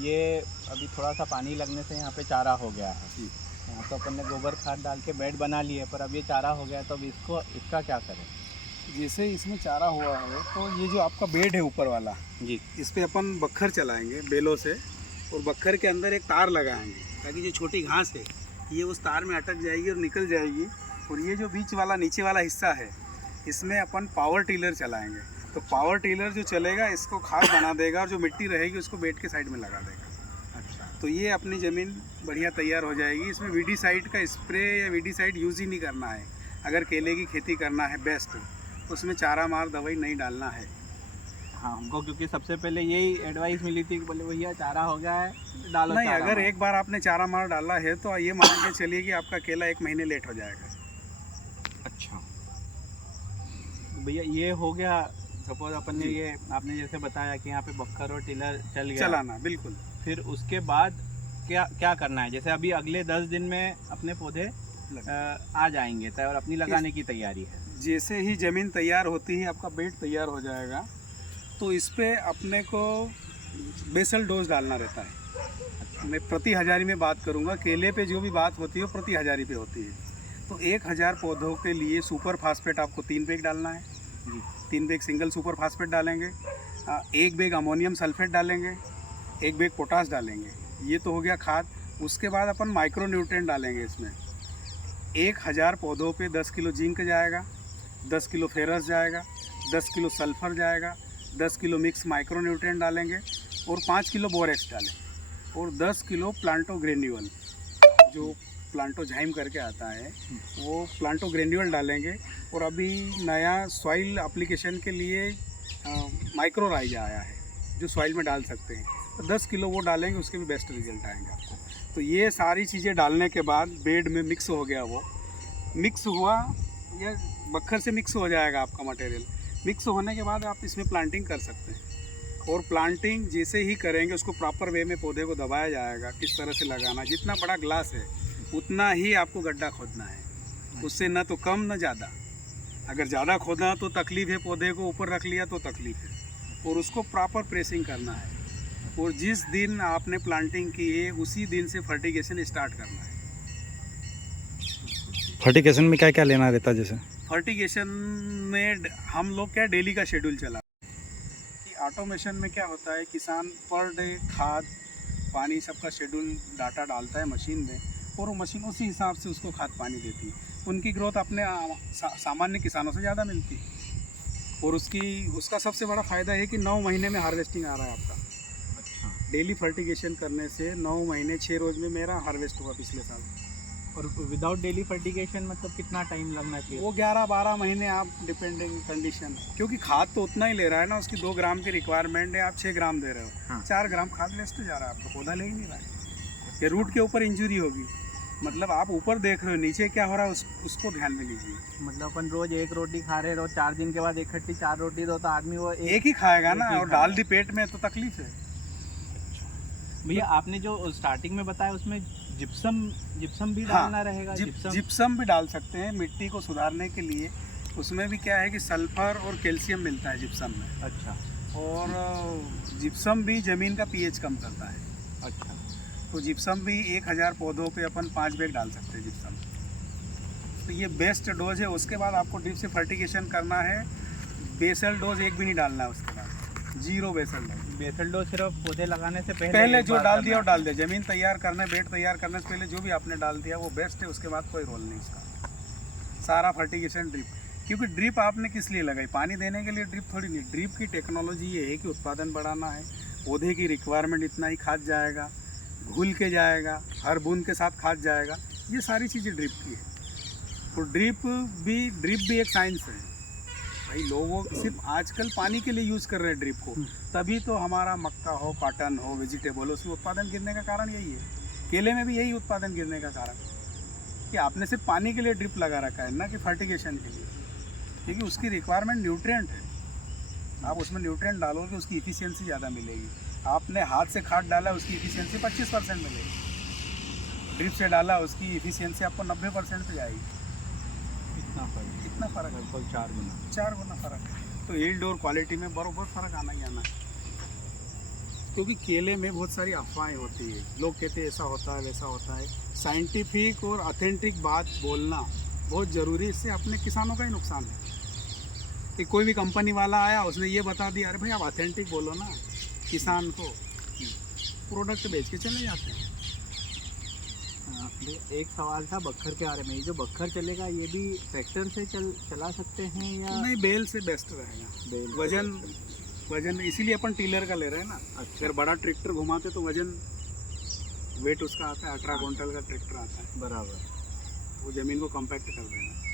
ये अभी थोड़ा सा पानी लगने से यहाँ पे चारा हो गया है। जी। यहाँ तो अपन ने गोबर खाद डाल के बेड बना लिए, पर अब ये चारा हो गया है, तो अब इसका क्या करें? जैसे इसमें चारा हुआ है तो ये जो आपका बेड है ऊपर वाला जी। इस पे अपन बक्खर चलाएंगे बेलों से, और बक्खर के अंदर एक तार लगाएंगे ताकि जो छोटी घास है ये उस तार में अटक जाएगी और निकल जाएगी। और ये जो बीच वाला नीचे वाला हिस्सा है इसमें अपन पावर टीलर चलाएंगे, तो पावर टीलर जो चलेगा इसको खाद बना देगा और जो मिट्टी रहेगी उसको बेड के साइड में लगा देगा। अच्छा। तो ये अपनी ज़मीन बढ़िया तैयार हो जाएगी। इसमें वीडीसाइड का स्प्रे या वीडीसाइड यूज़ ही नहीं करना है। अगर केले की खेती करना है बेस्ट, उसमें चारा मार दवाई नहीं डालना है। हाँ, हमको क्योंकि सबसे पहले यही एडवाइस मिली थी कि बोले भैया चारा हो गया है, डालो नहीं, चारा अगर मार। एक बार आपने चारा मार डाला है तो ये मान के चलिए कि आपका केला 1 महीने लेट हो जाएगा। अच्छा, तो भैया ये हो गया। सपोज अपन ने ये आपने जैसे बताया कि यहाँ पे बक्खर और टिलर चल गया, चलाना बिल्कुल। फिर उसके बाद क्या क्या करना है? जैसे अभी अगले 10 दिन में अपने पौधे आ जाएंगे और अपनी लगाने की तैयारी है। जैसे ही ज़मीन तैयार होती है, आपका बेड तैयार हो जाएगा, तो इस पे अपने को बेसल डोज डालना रहता है। मैं प्रति हज़ारी में बात करूँगा, केले पे जो भी बात होती है वो प्रति हज़ारी पे होती है। तो 1000 पौधों के लिए सुपर फास्फेट आपको 3 बैग डालना है जी। 3 बैग सिंगल सुपर फास्फेट डालेंगे, 1 बैग अमोनियम सल्फेट डालेंगे, 1 बैग पोटास डालेंगे। ये तो हो गया खाद। उसके बाद अपन माइक्रो न्यूट्रिएंट डालेंगे इसमें। 1000 पौधों पे 10 किलो जिंक जाएगा, 10 किलो फेरस जाएगा, 10 किलो सल्फर जाएगा, 10 किलो मिक्स माइक्रो न्यूट्रिएंट डालेंगे और 5 किलो बोरेक्स डालेंगे और 10 किलो प्लांटो ग्रेन्यूल, जो प्लांटो झाइम करके आता है वो प्लांटो ग्रेन्यूल डालेंगे। और अभी नया सॉइल एप्लीकेशन के लिए माइक्रो राइजा आया है जो सॉइल में डाल सकते हैं, तो 10 किलो वो डालेंगे, उसके भी बेस्ट रिजल्ट आएंगे आपको। तो ये सारी चीज़ें डालने के बाद बेड में मिक्स हो गया, वो मिक्स हुआ या बक्खर से मिक्स हो जाएगा आपका मटेरियल। मिक्स होने के बाद आप इसमें प्लांटिंग कर सकते हैं। और प्लांटिंग जैसे ही करेंगे उसको प्रॉपर वे में पौधे को दबाया जाएगा, किस तरह से लगाना। जितना बड़ा ग्लास है उतना ही आपको गड्ढा खोदना है, उससे न तो कम न ज़्यादा। अगर ज़्यादा खोदा तो तकलीफ़ है, पौधे को ऊपर रख लिया तो तकलीफ़ है। और उसको प्रॉपर प्रेसिंग करना है। और जिस दिन आपने प्लांटिंग की है उसी दिन से फर्टिगेशन स्टार्ट करना है। फर्टिगेशन में क्या क्या लेना रहता है? जैसे फर्टिगेशन में हम लोग क्या डेली का शेड्यूल चला कि ऑटोमेशन में क्या होता है, किसान पर डे खाद पानी सबका शेड्यूल डाटा डालता है मशीन में, और वो मशीन उसी हिसाब से उसको खाद पानी देती है। उनकी ग्रोथ अपने सामान्य किसानों से ज़्यादा मिलती है। और उसका सबसे बड़ा फ़ायदा है कि 9 महीने में हार्वेस्टिंग आ रहा है आपका। अच्छा। डेली फर्टिगेशन करने से 9 महीने 6 रोज़ में मेरा हार्वेस्ट हुआ पिछले साल। और विदाउट डेली फर्टिगेशन मतलब कितना टाइम लगना चाहिए? वो 11-12 महीने आप डिपेंडिंग कंडीशन, क्योंकि खाद तो उतना ही ले रहा है ना, उसकी 2 ग्राम की रिक्वायरमेंट है, आप 6 ग्राम दे रहे हो। हाँ। 4 ग्राम खाद वेस्ट जा रहा है, आपका पौधा ले ही नहीं रहा है। ये रूट के ऊपर इंजुरी होगी, मतलब आप ऊपर देख रहे हो, नीचे क्या हो रहा है उसको ध्यान में लीजिए। मतलब अपन रोज 1 रोटी खा रहे, रोज 4 दिन के बाद इकट्ठी 4 रोटी दो तो आदमी वो एक ही खाएगा ना, एक ही और डाल दी पेट में तो तकलीफ है। भैया आपने जो स्टार्टिंग में बताया उसमें जिप्सम भी हाँ, डालना रहेगा? जिप्सम भी डाल सकते हैं मिट्टी को सुधारने के लिए। उसमें भी क्या है कि सल्फर और कैल्शियम मिलता है जिप्सम में। अच्छा। और जिप्सम भी ज़मीन का पीएच कम करता है। अच्छा। तो जिप्सम भी 1000 पौधों पे अपन 5 बैग डाल सकते हैं जिप्सम। तो ये बेस्ट डोज है। उसके बाद आपको ड्रिप से फर्टिगेशन करना है। बेसल डोज एक भी नहीं डालना है, उसके बाद 0 बेसल डोज। बेसल डोज सिर्फ पौधे लगाने से पहले जो डाल दिया वो डाल दिया। ज़मीन तैयार करने, बेड तैयार करने से पहले जो भी आपने डाल दिया वो बेस्ट है। उसके बाद कोई रोल नहीं इसका, सारा फर्टिगेशन ड्रिप। क्योंकि ड्रिप आपने किस लिए लगाई? पानी देने के लिए ड्रिप थोड़ी नहीं। ड्रिप की टेक्नोलॉजी ये है कि उत्पादन बढ़ाना है, पौधे की रिक्वायरमेंट इतना ही खाद जाएगा, घुल के जाएगा, हर बूंद के साथ खाद जाएगा। ये सारी चीज़ें ड्रिप की है। तो ड्रिप भी एक साइंस है भाई। लोगों सिर्फ आजकल पानी के लिए यूज़ कर रहे हैं ड्रिप को, तभी तो हमारा मक्का हो, कॉटन हो, वेजिटेबल हो, उसमें उत्पादन गिरने का कारण यही है। केले में भी यही उत्पादन गिरने का कारण कि आपने सिर्फ पानी के लिए ड्रिप लगा रखा है, ना कि फर्टिगेशन के लिए। क्योंकि उसकी रिक्वायरमेंट न्यूट्रिएंट है, आप उसमें न्यूट्रिएंट डालोगे उसकी इफिशियंसी ज़्यादा मिलेगी। आपने हाथ से खाद डाला उसकी इफिशियंसी 25% मिलेगी, ड्रिप से डाला उसकी इफिशियंसी आपको 90% पे जाएगी। इतना फ़र्क है, लगभग 4 गुना फ़र्क है। तो यील्ड और क्वालिटी में बराबर फ़र्क आना ही आना है। क्योंकि केले में बहुत सारी अफवाहें होती है, लोग कहते हैं ऐसा होता है वैसा होता है। साइंटिफिक और ऑथेंटिक बात बोलना बहुत ज़रूरी है, इससे अपने किसानों का ही नुकसान है। कि कोई भी कंपनी वाला आया उसने ये बता दिया, अरे भाई आप ऑथेंटिक बोलो ना, किसान को प्रोडक्ट बेच के चले जाते हैं। भैया एक सवाल था बखर के बारे में, ये जो बखर चलेगा ये भी ट्रैक्टर से चला सकते हैं या नहीं, बेल से बेस्ट रहेगा। बैल? वजन इसीलिए अपन टीलर का ले रहे हैं ना। अच्छा। अगर बड़ा ट्रैक्टर घुमाते तो वजन वेट उसका आता है, 18 क्विंटल का ट्रैक्टर आता है, बराबर। वो ज़मीन को कम्पैक्ट कर देना।